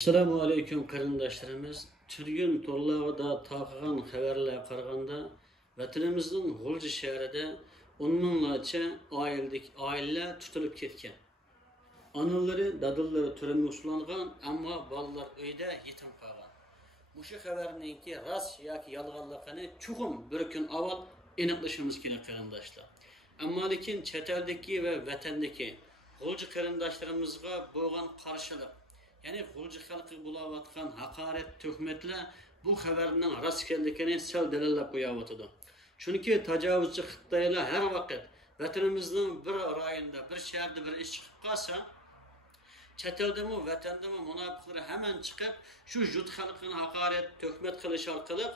Assalamu alaikum qarindoshlarimiz. Turgun to'rlarida tarqagan xabarlarga qaraganda, vatanimizning G'ulji shahrida 10 minglarcha oilalar tutilib ketgan. Onalari, dadillari turmushga ushlangan, ammo bolalar uyda yetim qolgan. Mushu xabarninki rost yoki yolg'onligini chuqur bir kun avval aniqlashimiz kerak qarindoshlar. Ammo lekin chet eldagi va vatandagi G'ulji qarindoshlarimizga bo'lgan qarshilik, yani G'ulji xalqi bo'layotgan haqorat, tuhmatlar bu xabarning rost ekanligini sal dalillab qo'yapti. Chunki tajovuzchi Xitoylar har vaqt vatanimizning bir rayonida, bir shaharda bir ish chiqib qolsa, chet eldami, vatandami munofiqlar hemen chiqib, shu yurt xalqini haqorat, tuhmat qilish orqali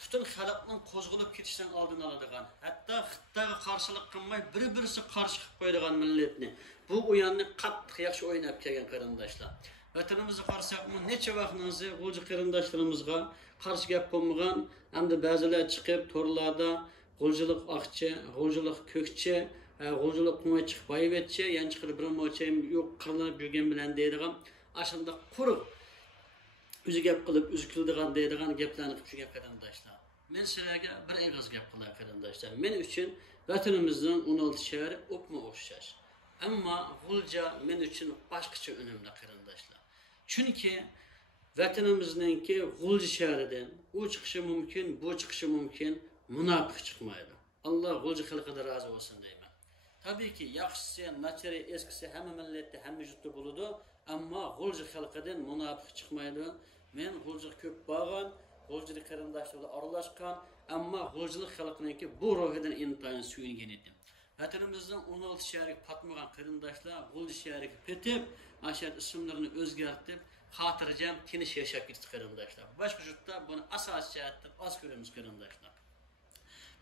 butun xalqning qo'zg'alib ketishdan oldin oladigan, hatto Xitoyga qarshilik qilmay bir-birisi qarshi qilib qo'yadigan millatni bu o'yinni qattiq yaxshi o'ynab kelgan qarindoshlar. Vatanimizga qarashaqmi, necha vaqtimizni G'ulji qarindoshlarimizga qarshi gap bo'lmagan, hamda ba'zilar chiqib to'rlarda G'uljilik oqchi, G'uljilik ko'kchi, G'uljilik qumoychi, boyvetchi, yanchi qilib bir mo'cha yo'q qilinib yurgan bilan deydigan, ashunda quruq o'zi gap qilib, o'zi kuldigan deydigan gaplarni qilib yurgan qarindoshlar. Men sizlarga bir og'iz gap qilay qarindoshlar. Men uchun vatanimizning 16 shahri o'pma o'xshash. Ammo G'ulja men uchun boshqacha önemli qarindoshlar. Chunki vatanimizningki G'ulji shahridan u chiqishi mumkin, bu chiqishi mumkin, munofiq chiqmaydi. Alloh G'ulji xalqiga rozi bo'lsin deyman. Tabiiyki yaxshisi, nachari, eskisi hamma millatda, hamma yurtda bo'ladi, ammo G'ulji xalqidan munofiq chiqmaydi. Men G'ulji ko'p bo'lgan, G'ulji qarindoshlar bilan aralashgan, ammo G'uljilik xalqininki bu ruhidan intayin suyungan edim. Vatanimizning 16 shahriga patmagan qarindoshlar G'ulji shahriga ketib, ashat ismlarini o'zgartirib, xotirjam, tinch yashab ketdi qarindoshlar. Boshqa yurtda buni asosiy jihatdan oz ko'ramiz qarindoshlar.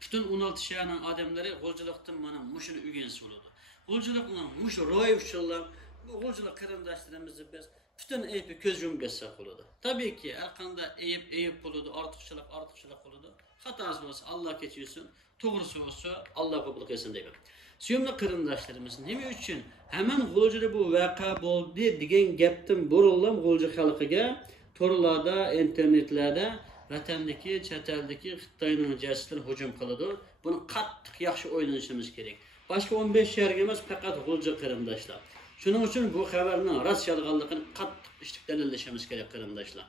Bütün 16 şehirning odamlari G'uljilikdan mana mushuni o'rgansa bo'ladi. G'uljilikning mushu ro'y uchunlar bu G'uljilik qarindoshlarimizni biz bütün aybi ko'z yumgasak bo'ladi. Tabiiyki har qanday ayib bo'ladi, ortiqchilik bo'ladi. Xatosi bo'lsa Alloh kechirsin, to'g'risi bo'lsa Alloh qabul qilsin deyman. Suyumli qarindoshlarimiz nima uchun hemen G'uljida bu voqea bo'ldi degan gapdan burilib G'ulji xalqiga to'rlarda, internetlarda vatandagi, chet eldagi Xitoyning jaslari hujum qiladi. Buni qattiq yaxshi o'ylanishimiz kerak. Boshqa 15 shaharga emas, faqat G'ulji qarindoshlar. Shuning uchun bu xabarning rost yolg'onligini qattiq ishtiq dalillashimiz kerak qarindoshlar.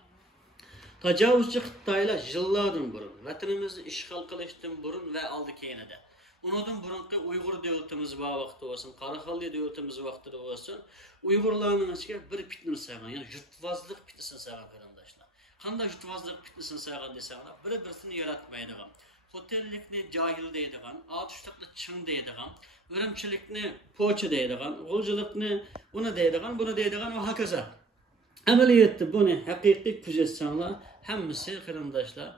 Tajovuzchi Xitoylar yillardan burun vatanimizni ishg'ol qilishdan burun va oldi keyinida. Undan burungi Uyg'ur davlatimiz vaqti bo'lsin, Qoraqaldiy davlatimiz vaqtida bo'lsin, Uyg'urlarning ichiga bir fitna sağan, ya'ni yurtvozlik fitnasini sağan qarindoshlar. Qanday yurtvozlik fitnasini sağan desanglar, bir-birini yaratmaydigan, xo'tellikni johil deydigan, otishlikni ching deydigan, o'rimchilikni po'cha deydigan, G'uljilikni uni deydigan, buni deydigan va hokazo. Amaliyotda buni haqiqiy kuzatsanlar, hammasi qarindoshlar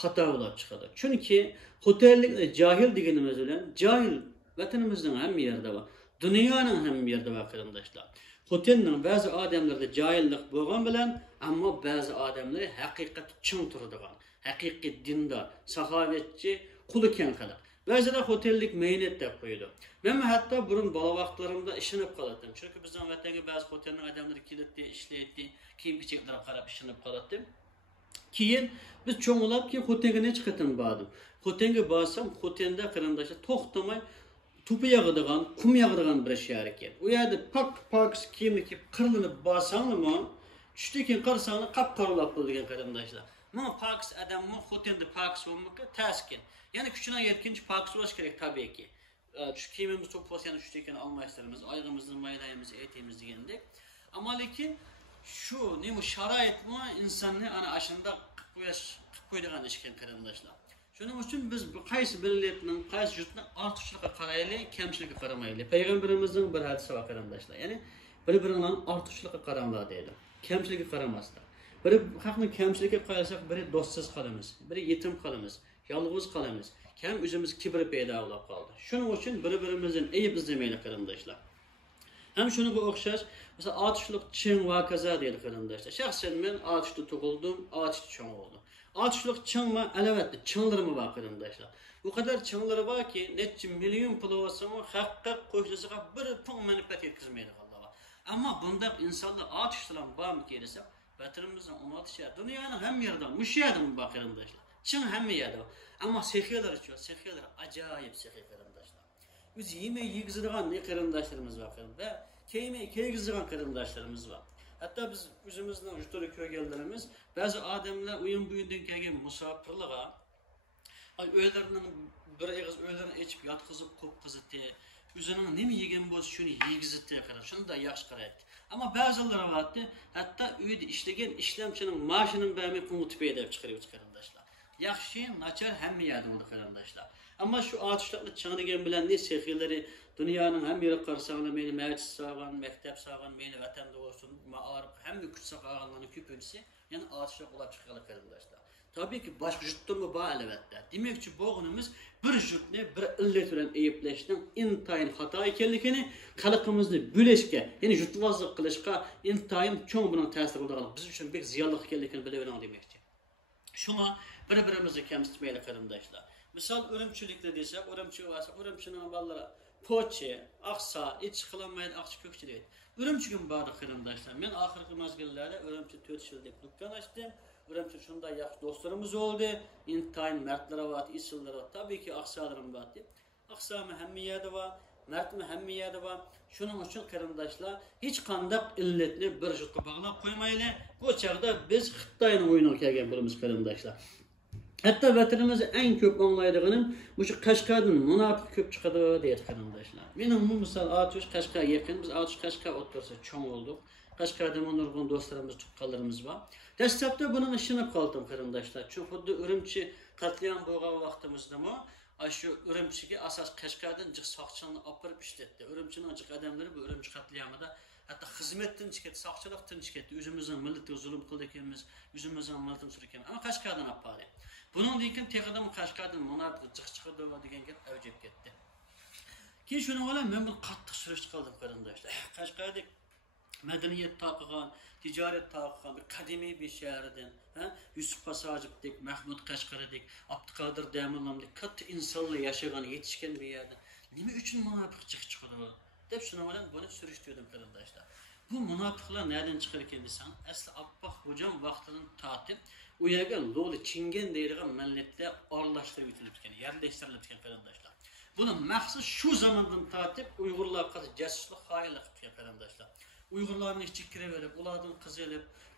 xato bo'lib chiqadi. Chunki xo'tellikni johil deganimiz bilan johil vatanimizning hamma yerida bor. Dunyoning hamma yerida bor qarindoshlar. Xo'telning ba'zi odamlarda johillik bo'lgan bilan, ammo ba'zi odamlar haqiqat ching turadigan, haqiqiy dindor, saxovatchi, qulkan qilib. Ba'zilar xo'tellik mehnat deb qo'ydi. Men hatto burun bola vaqtlarimda ishinib qoladim. Chunki bizning vatanga ba'zi xo'telning odamlari kelibdi, ishlaydi, kiyim-kechaklarga qarab ishinib qoladim. Keyin biz cho'ng'ilab keyin xo'tenga necha qatim bordim. Xo'tenga borsam, xotenda qarindoshlar to'xtamay to'pi yog'adigan, qum yog'adigan bir shahar ekan. U yerda pak kiyimni kiyib qirilib borsangmi, tushdan keyin qarasanglar qap-qoralab bo'lgan qarindoshlar. Men paks odammi, xotenda paks bo'lmoqqa taskin. Ya'ni kuchuna yetkinchi paks bo'lish kerak tabiiyki. Shu kiyimimiz to'p bo'lsa, yana tushdan keyin almashtiramiz, oyog'imizni maylaymiz, aytamiz degandek. Ammo lekin şu nima sharoitmi insonni ana ashunda qilib qo'yadigan ish ekan qarindoshlar. Shuning uchun biz qaysi millatning, qaysi yurtning ortiqchiligiga qaraylik, kamchiligiga qaramaylik. Payg'ambarimizning bir hadisi bor qarindoshlar. Ya'ni bir-biringlarning ortiqchiligiga qaranglar deydi. Kamchiligiga qaramaslar. Biri haqning kamchiligiga qarasak, biri do'stsiz qolamiz, biri yetim qolamiz, yolg'iz qolamiz. Kam o'zimiz kibr paydo bo'lib qoldi. Shuning uchun bir-birimizdan ayib izlamaylik qarindoshlar. Hem şunu bu okşar, mesela atışlık çın vakaza deyil qarindoshlar. Şahsen men atışlı tug'ildim, atışlı çoğ oldu. Atışlık çın mı? Elbette çınlarımı var qarindoshlar. O kadar çınları var ki, neçe milyon pul olsa mı, haqqa qo'shilsa bir pul manfaat yetkazmaydi Allah. Ama bunda insanlar atıştıran bağımlı gelirse, vatanımızın 16 şehir, dünyanın hem yerde, müşahede mi bak arkadaşlar? Çin hem yerde var. Ama sehiyeler içiyor, sehiyeler acayip sehiye arkadaşlar. Biz yemeği yiyizdiğen ne karındaşlarımız var ve keymeği yiyizdiğen karındaşlarımız var. Hatta biz üzümüzden uçtuğu köy geldiğimiz bazı adamlar uyum buyundan gelgen musafirliğe, öğlerinin bir ağız öğlerini içip yatkızıp kop kızıttı. Üzerine ne mi yegen boz şunu yiyizdiği kadar, şunu da yaxşı qaraydı. Ama bazıları vardı, hatta uydu işlegen işlemçinin maaşının bəyimi kumut edip çıkarıyor karındaşlar. Yaxşı, naçar hemmi yardımlı karındaşlar. Ama şu ağaçlıklı çağınıgen bilen ne sehiyeleri dünyanın hem yeri karşısına meni meclis sağan, mektep sağan, meni vatanda olsun, mağarıp hem de küçük ağanların küpüncüsü, yani ağaçlık olap çıkalı karındaşlar. Tabii ki başka juttu mu bağ elbette. Demek ki boğunumuz bir jutne, bir illet bilen eyipleşten intayin hata ekenlikini, kalıkımızı büleşke, yani jutvazlık kılışka intayin çoğun bunun tesir olduğunu, bizim için bir ziyallık ekenlikini bilebilen demekti. Şuna birbirimizi kemsitmeyle karındaşlar. Misal örümçülükle desek, örümçü varsa, örümçünün ballara poğaça, aksa, hiç kılanmayın akçı kökçü değil. Örümçükün bağlı karındaşlar. Ben ahırkı mazgillerde örümçü 4 yıllık dükkan açtım. Örümçü şunda yaxşı dostlarımız oldu. İntayın mertlere var, isilleri var. Tabii ki aksalarım var. Aksamı hem yerde var, mertmi hem yerde var. Şunun için karındaşlar hiç kandak illetli bir jutku bağlap koymayla bu çağda biz Xitay'ın oyunu kelgen birimiz karındaşlar. Hatta vatanımızı en köp anlaydığının bu şu Kaşkad'ın münafık köp çıkadı deyet karındaşlar. Benim bu misal Atış Kaşk'a yakın, biz Atış Kaşk'a otursa çoğun olduk. Kaşka'da onurgun dostlarımız, tukkallarımız var. Destekte bunun ışını kaldım karındaşlar. Çünkü Ürümçi katliam boğağı vaktimizde mi? Şu Ürümçi'ye asas Kaşka'dan cık sakçılığını apırıp işletti. Ürümçi'nin cık adamları bu Ürümçi katliamında hatta hizmetten çıkıp, sakçılıktan çıkıp, yüzümüzün milleti zulüm kıldığımız, yüzümüzün milletin sürükemiz. Ama Kaşka'dan apardı. Bunun deyken tek adam Kaşka'dan münafık cık çıkırdı degen gel evcep gitti. Ki şunu ola ben bunu katlı süreç kaldım karındaşlar. Kaşka'da medeniyet takıgan, ticaret takıgan bir kadimi bir şehirden, Yusuf Pasajip dik, Mahmud Kaşgarı dik, Abdülkadir Demirlam dik, katı insanla yaşayan, yetişken bir yerden. Nime üçün münafık çıkıdı? Dep şuna olan bunu sürüştürdüm karındaşlar. Bu münafıklar nereden çıkarken desem, aslı Abbaq hocam vaktinin tatip, uyagan lolu çingen deyirgen melletle arlaştırıp bitilipken, yerleştirilipken karındaşlar. Bunun maksadı şu zamandan tatip Uygurlar karşı casusluq, hayırlık etken karındaşlar. Uygurların içikire verip, uladın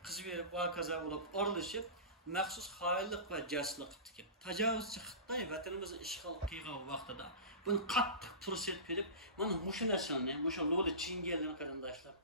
kız verip, vakaza olup, arlaşıp, məxsus hayırlık ve casusluq etken. Tacavuzçı Xitay vatanımızın işgal kıyığı vaxtıda bunu kattık fırsat verip, bana muşa nəsanlı, muşa lolu çingenlerin karındaşlar.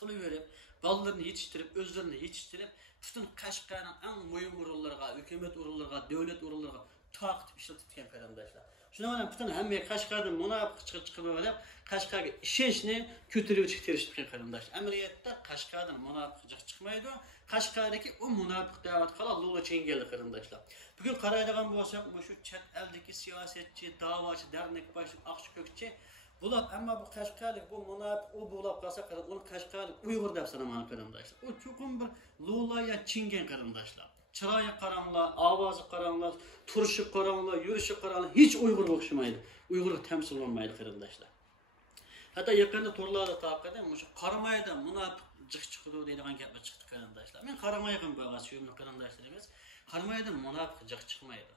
Pulu verip, ballarını yetiştirip, özlerini yetiştirip, bütün Kaşgar'ın en mühim urullarına, hükümet urullarına, devlet urullarına takip işletitken karındaşlar. Şuna var bütün hem Kaşgar'dan münafık çıkıp böyle Kaşgar'a işini kötülüğü çıktırıştık karındaşlar. Ameliyatda Kaşgar'dan münafık çıkmaydı. Kaşgar'daki o münafık davet kala Lula Çengelli karındaşlar. Bugün karaylagan bu olsak bu şu çet eldeki siyasetçi, davacı, dernek başı, akçı kökçü bulap ama bu Kaşgar'lık bu münafık o bulap kalsa kadar onu Kaşgar'lık Uygur da sanamayan karındaşlar. O çok bir Lula'ya Çingen karındaşlar. Çırayı karanlar, avazı karanlar, turşu karanlar, yürüyüşü karanlar hiç Uygur okşamaydı. Uygur'u temsil olmaydı karındaşlar. Hatta yakında torlarda takip edeyim, şu Karamaya'da münafık çıkıdı deydiğen gaplar çıktı karındaşlar. Ben Karamaya'nın bağlı suyumlu karındaşlarımız. Karamaya'da münafık çıkmaydı.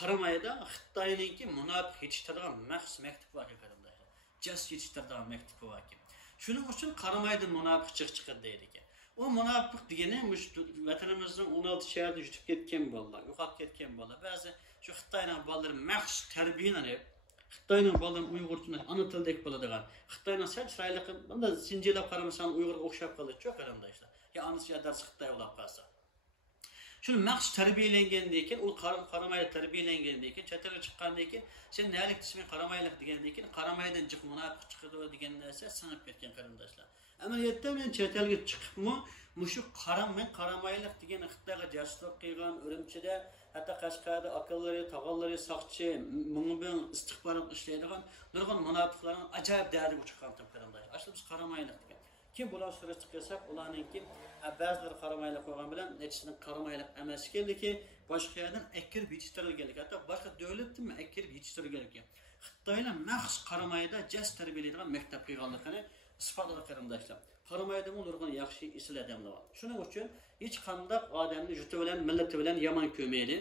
Karamaya'da Xitay'ınki münafık yetiştirdiğen məxsus mektup var ki karındaşlar. Jas yetiştirdiğen mektup var ki. Şunun için Karamaya'da münafık çıkıdı deydi ki. O münafık degeni vatanımızın 16 şehirde jutub ketken ballar, yuqaq ketken ballar. Bazı şu Xitayning balları məxsus tərbiyelenip, Xitayning balları Uygurçuna ana tildek baladigan. Xitayning sal çıraylıqı, bunda sincelep qaramasan Uygur oxşap qalır, çok karındaşlar. Ya anısı ya ders Xitay olap qalsa. Şunu məxsus tərbiyelengendeyken, ol Karamayla tərbiyelengendeyken, çətələ çıqqandayken, sen nälik ismi Karamaylık degendeyken, Karamaydan cıq münafık çıqıdı degen нәрсе sınıp ketken karındaşlar. Ameliyatda men çetelge çıkıp mı, muşu Karamaylık degen Xitayga casusluq qilgan Ürümçide, hatta Kaşgar'da akılları, tağalları, sakçı, bunu ben istihbarat işleydigan nurgun münafıkların acayip değerli uçuqan karındaş. Aslında biz Karamaylık degen. Kim bular süre çıkarsak, ulanınki bazıları Karamaylık koygan bilen, neçisinin Karamaylık emas geldi ki, başka yerden ekkirip yetiştirilgelik. Hatta başka devletin mi ekkirip yetiştirilgelik. Xitayla məxsus Karamayda jas tərbiyələydiğən məktəb qıyğanlıqını isbatladı qarindoshlar. Qaramaydim olurgan yaxshi isil adamlar var. Shuning uchun hech qanday odamni juti bilan, millati bilan yomon ko'maydi.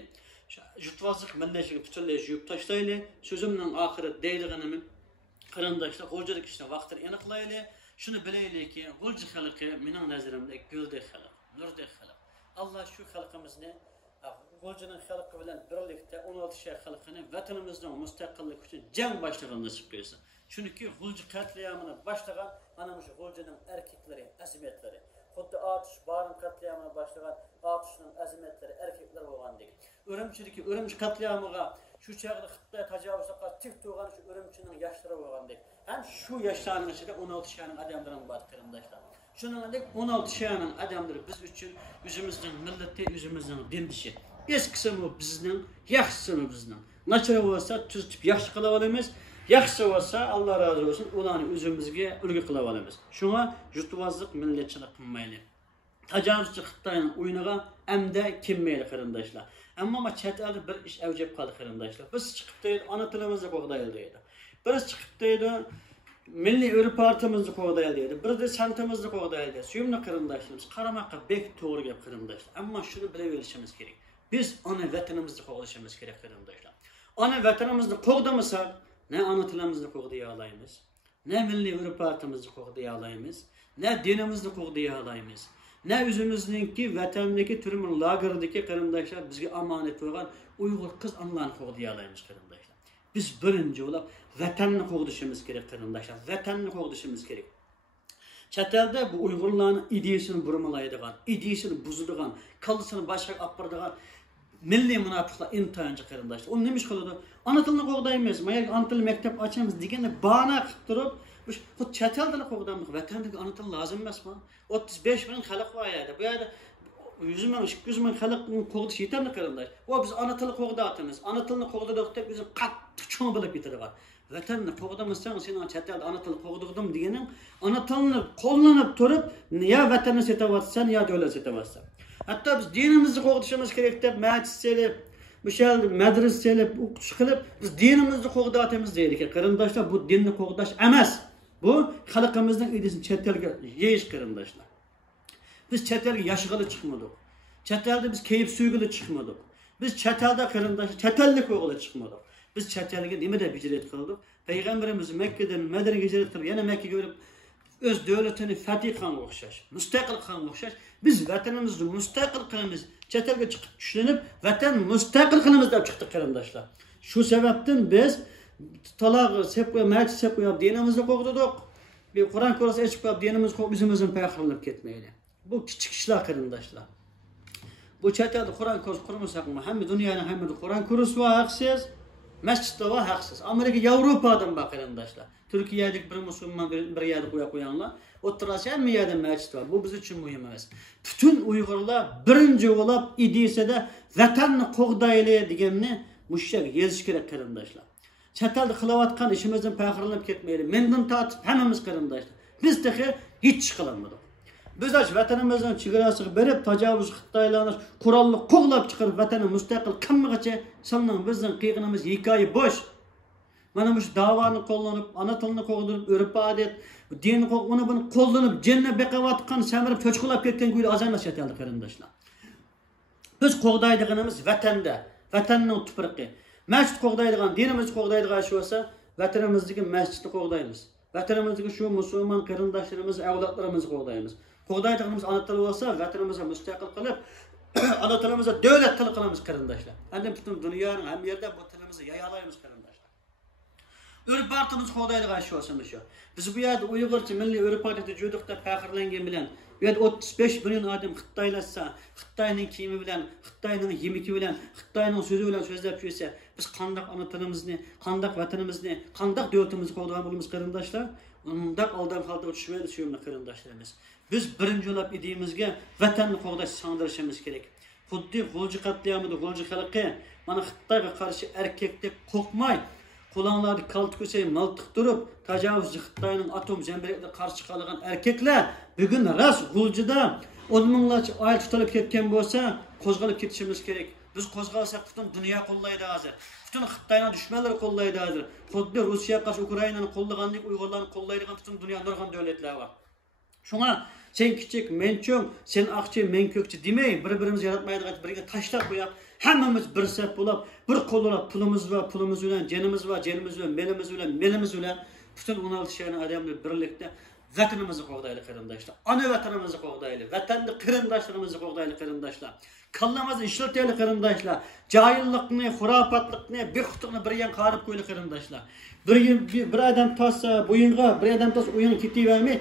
Jutvazlık millatchiga butunlay yuyib tashlayli. So'zimning oxiri deydiganim qarindoshlar, g'o'jalik ishni vaqtini aniqlayli. Shuni bilaylikki, g'o'ji xalqi mening nazarimda guldek xalq, nurdek xalq. Allah shu xalqimizni g'o'jining xalqi bilan birlikda 16 shahar xalqini vatanimizning mustaqillik uchun jang boshlag'an nasib qilsin. Chunki g'o'ji qatliamini boshlagan ana shu g'o'jining erkeklari, azimatlari, xuddi Atish Barin qatliamini boshlagan Atishning azimatlari, erkeklar bo'lgandek. Urumchidagi Urumchi qatliamiga shu chaqda Xitoy tajovuzga tik turgan shu Urumchining yoshlari bo'lgandek. Ham shu yoshlarning ichida 16 shahar adamlar bor qarindoshlar. Shuningdek 16 şəhərin adamları biz üçün özümüzün milleti, özümüzün dindishi. Eskisi bu bizning, yaxshisi bu bizning. Nachara bo'lsa tuzitib yaxshi qila olamiz. Yaxshi bo'lsa Alloh rozi bo'lsin, ularni o'zimizga ulgu qila olamiz. Shunga yurtvozlik, millatchilik qilmaylik. Tajovuzchi Xitoyning o'yiniga amda kelmaydi qarindoshlar. Ammo chet elda bir ish avjab qoldi qarindoshlar. Biz chiqib deydi, ona tilimizni qo'g'daylik deydi. Biz chiqib deydi, Milli örf partimizni qo'g'daydi. Bir de santimizni qo'g'daydi. Suyumli qarindoshlarimiz, qaramoqqa bek to'g'ri gap qarindoshlar. Ammo shuni bilaverishimiz kerak. Biz ona vatanimizni qo'g'dashimiz kerak qarindoshlar. Ona vatanimizni qo'g'damasak, ne ana tilimizni qo'g'daya olamiz, ne milli örf partimizni qo'g'daya olamiz, ne dinimizni qo'g'daya olamiz, ne o'zimizningki vatandagi turmun lageridagi qarindoshlar bizga omonat bo'lgan Uyg'ur qiz onlarni qo'g'daya olamiz qarindoshlar. Biz birinchi bo'lib vatanni qo'g'dashimiz kerak qarindoshlar. Vatanni qo'g'dashimiz kerak. Chet elda bu Uyg'urlarning ideyasini burmalaydigan, ideyasini buzadigan, kallasini boshqa olib milliy munofiqlar intoyinchi qarindoshlar. U nima ish qiladi? Ona tilni qo'g'daymiz, mayli ona til maktab ochamiz deganda bana qilib turib, bu chet elda qo'g'damiz. Vatandagi ona til lozim emasmi? 35 ming xalq bor yerda. Bu yerda 100 ming, 200 ming xalqning qo'g'dishi yetarli qarindosh. Va biz ona tilni qo'g'dayapmiz. Ona tilni qo'g'dadik deb o'zim qattiq cho'ng bilib ketadi. Vatanni qo'g'damasang, sen chet elda ona tilni qo'g'dirdim deganing, ona tilni qo'llanib turib, ya vatanni setavatsan, ya davlat setavatsan. Hatto biz dinimizni qo'g'dishimiz kerak deb majlis selib, mishal madras selib, o'qitish qilib, biz dinimizni qo'g'dayapmiz deydik. Qarindoshlar, bu dinni qo'g'dash emas. Bu xalqimizning idisini chet elga yeyish qarindoshlar. Biz chet elga yashig'ili chiqmadik. Chet elda biz keyif suyg'ili chiqmadik. Biz chet elda qarindoshlar, chet ellik o'g'ili chiqmadik. Biz chet elga nima deb hijrat qildik? Payg'ambarimiz Makkadan Madinaga hijrat qilib, yana Makkaga o'rib o'z davlatini fatih qilganga o'xshash, mustaqil qilganga o'xshash. Biz vatanimizni mustaqil qilamiz. Chet elga chiqib tushlanib, vatan mustaqil qilamiz deb chiqdik qarindoshlar. Shu sababdan biz taloq sep qo'yib, majlis sep qo'yib, dinimizni qo'g'dirdik. Bir Qur'on ko'rsa echib qo'yib, dinimizni o'zimizdan faxrlanib ketmaydi. Bu kichik ishlar qarindoshlar. Bu chet elda Qur'on ko'rs qurmasak, hamma dunyoning hammada Qur'on ko'rsa va haqsiz. Masjidda va haqsiz. Amerika, Yevropadan bor qarindoshlar. Turkiyadagi bir musulmon bir yerda qo'yanglar. O'tirasa hamma yerda masjid bor. Bu biz uchun muhim emas. Butun Uyg'urlar birinchi bo'lib ideyasida vatanni qo'g'dayli deganni mushak yezish kerak qarindoshlar. Chet elda qilayotgan ishimizdan faxrlanib ketmaylik. Mendan tortib hammamiz qarindoshlar. Biz dahi hech qilolmadik. Biz vatanimizning chegarasiga berib, tajovuz Xitoylarni qurolni qo'g'lab chiqarib, vatanni mustaqil qilmag'icha sannan bizning qiyqinimiz hikoya bo'sh. Mana bu davoni qo'llanib, ona tilni qo'g'dirib, o'rib odat, dinni uni buni qo'llanib, jinni beqavatgan, samirib, cho'chqilab ketgan kuyda azamat chet elda qarindoshlar. Biz qo'g'daydiganimiz vatanda, vatanning tuproqi. Masjid qo'g'daydigan, dinimizni qo'g'daydigan shu bo'lsa, vatanimizdagi masjidni qo'g'daymiz. Vatanimizdagi shu musulmon qarindoshlarimiz, avlodlarimizni qo'g'daymiz. Qo'g'daydiganimiz ona tili bo'lsa, vatanimizni mustaqil qilib, ona tilimizga davlat tili qilamiz qarindoshlar. Endi butun dunyoning ham yerda bu tilimizni yayalaymiz qarindoshlar. Örf partimiz qo'g'daydigan shu bo'lsa shu. Biz bu yerda Uyg'urcha milliy örf partiyada juduqda faxrlangan bilan, bu yerda 35 million odam Xitoylashsa, Xitoyning kiyimi bilan, Xitoyning yemiki bilan, Xitoyning so'zi bilan so'zlab yursa, biz qandoq ona tilimizni, qandoq vatanimizni, qandoq davlatimizni qo'g'dagan bo'lamiz qarindoshlar? Undaq aldam xaltaga tushmaydi suyumli qarindoshlarimiz. Biz birinchi bo'lib ideyimizga vatanni qo'g'dash sangdirishimiz kerak. Xuddi g'o'ji qatliamida g'o'ji xalqi mana Xitoyga qarshi erkakdek qo'rqmay, qo'lonlarni kalti ko'say maltiq turib, tajovuzchi Xitoyning atom jamiyatiga qarshi qolgan erkaklar bugun ras g'o'jida 10 minglarcha oil tutilib ketgan bo'lsa, qo'zg'alib ketishimiz kerak. Biz qo'zg'alsak butun dunyo qo'llaydi hozir. bütün Xitayning düşmanlari qo'llaydi hozir. Xuddi Rossiyaga qarshi Ukrainani qo'llagandek Uyg'urlarni qo'llaydigan bütün dunyo nurg'un davlatlar bor. Şuna sen kichik, men cho'ng, sen aqchi, men ko'kchi demay, bir-birimizni yaratmaydigan birga tashlab qo'yib, hammamiz bir saf bo'lib, bir qo'llab pulimiz va pulimiz bilan, janimiz va janimiz bilan, melimiz bilan bütün 16 şehrin adamlar birlikte vatanimizni qo'g'daylik qarindoshlar. Ana vatanimizni qo'g'daylik. Vatanni qarindoshlarimizni qo'g'daylik qarindoshlar. Kallamizni ishlataylik qarindoshlar. Jahillikni, xurofotlikni, bexutuqni bir yan qarib qo'ylik qarindoshlar. Bir adam tassa bo'yinga, bir adam tassa o'yin ketavermay,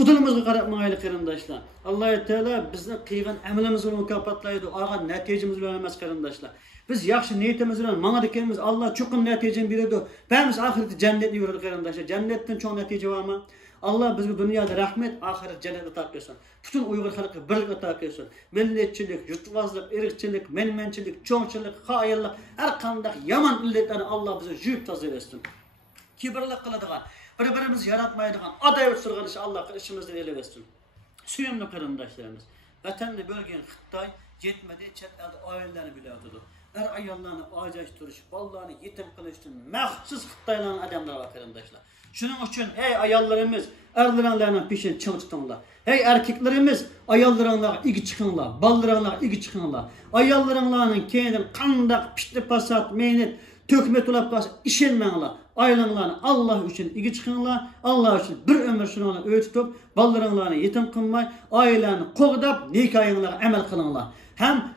udulumuzga qarab qarindoshlar. Alloh taolo bizni qilgan amalimiz bilan mukofotlaydi, olgan natijamiz bilan emas qarindoshlar. Biz yaxshi niyatimiz bilan mana deganimiz Alloh chuqur natijani beradi. Biz oxiratda jannatni yuradi qarindoshlar. Jannatdan cho'ng natija bormi? Allah bizga dunyoda rahmet, ahiret cennet ato qilsin. Bütün Uyg'ur xalqiga birlik ato qilsin. Millatchilik, yurtbozlik, irqchilik, menmenchilik, cho'ngchilik, xoinlik, har qanday yomon illatlarni Alloh bizga yuvib tozalasın. Kibrlik qiladigan, bir-birimizni yaratmaydigan, adovat surg'anish Alloh qilishimizni eleversin. Suyimli qarindoshlarimiz, vatanni bo'lgan Xitoy yetmedi, chet elda oilalarni bilardi. Her ayollarni ajrashtirish, bolalarni yetim qilishdan maxsus Xitoylarning adamlari bor qarindoshlar. Şunun için ey ayollarımız, erlerenlerinin peşine çalıştınlar. Hey erkeklerimiz, ayollarınlar igi çıkınlar, ballarınlar igi çıkınlar. Ayollarınların kendini kandak, pişti pasat, meynet, tökmet olap kalsa işinmenler. Ayollarını Allah için igi çıkınlar, Allah için bir ömür şunu öğütüp, ballarınlarını yetim kılmay, ailelerini qoğdap, nikahınlara emel kılınlar. Hem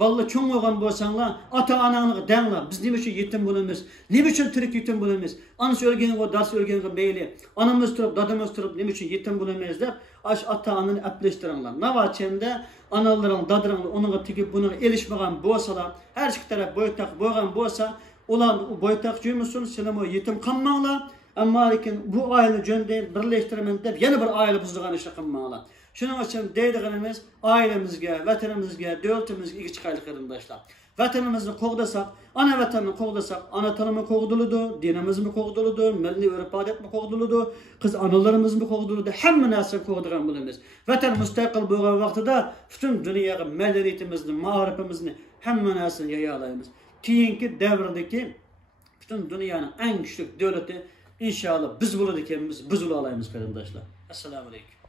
balla çoğun olgan bolsanlar, ata-ananı denler. Biz ne için yetim bulunmaz? Ne için Türk yetim bulunmaz? Anası ölgeni o, ders ölgeni beyli. Anamız durup, dadımız durup ne için yetim bulunmaz der. Ata-ananı epleştirenler. Ne var çemde? Analarını, dadırını, onunla tikip bunu erişmeyen bolsalar, her şey taraf boyutak boğan bolsa, olan boyutak cümüsün, selam o yetim kanmağlar. Ama lakin bu aile cöndeyin birleştirmen de yeni bir aile buzduğun işe kanmağlar. Şunun için deydiğimiz ailemizge, vatanımızge, devletimizge iki çıkaylı qarindoshlar. Vatanimizni qo'g'dasak, ana vatanni qo'g'dasak, ana tilimiz qo'g'diladi, dinimiz mi qo'g'diladi, milliy urf-odat mi qo'g'diladi, qiz onalarimiz mi qo'g'diladi, hamma narsani qo'g'digan bo'lamiz. Vatan mustaqil bo'lgan vaqtida butun dunyoga madaniyatimizni, ma'rifimizni, hamma narsani yaya olamiz. Keyingi davrdagi butun dunyoning eng kuchli davlati inshaalloh biz bo'ladi ekanmiz, biz bo'la olamiz qarindoshlar. Assalomu alaykum.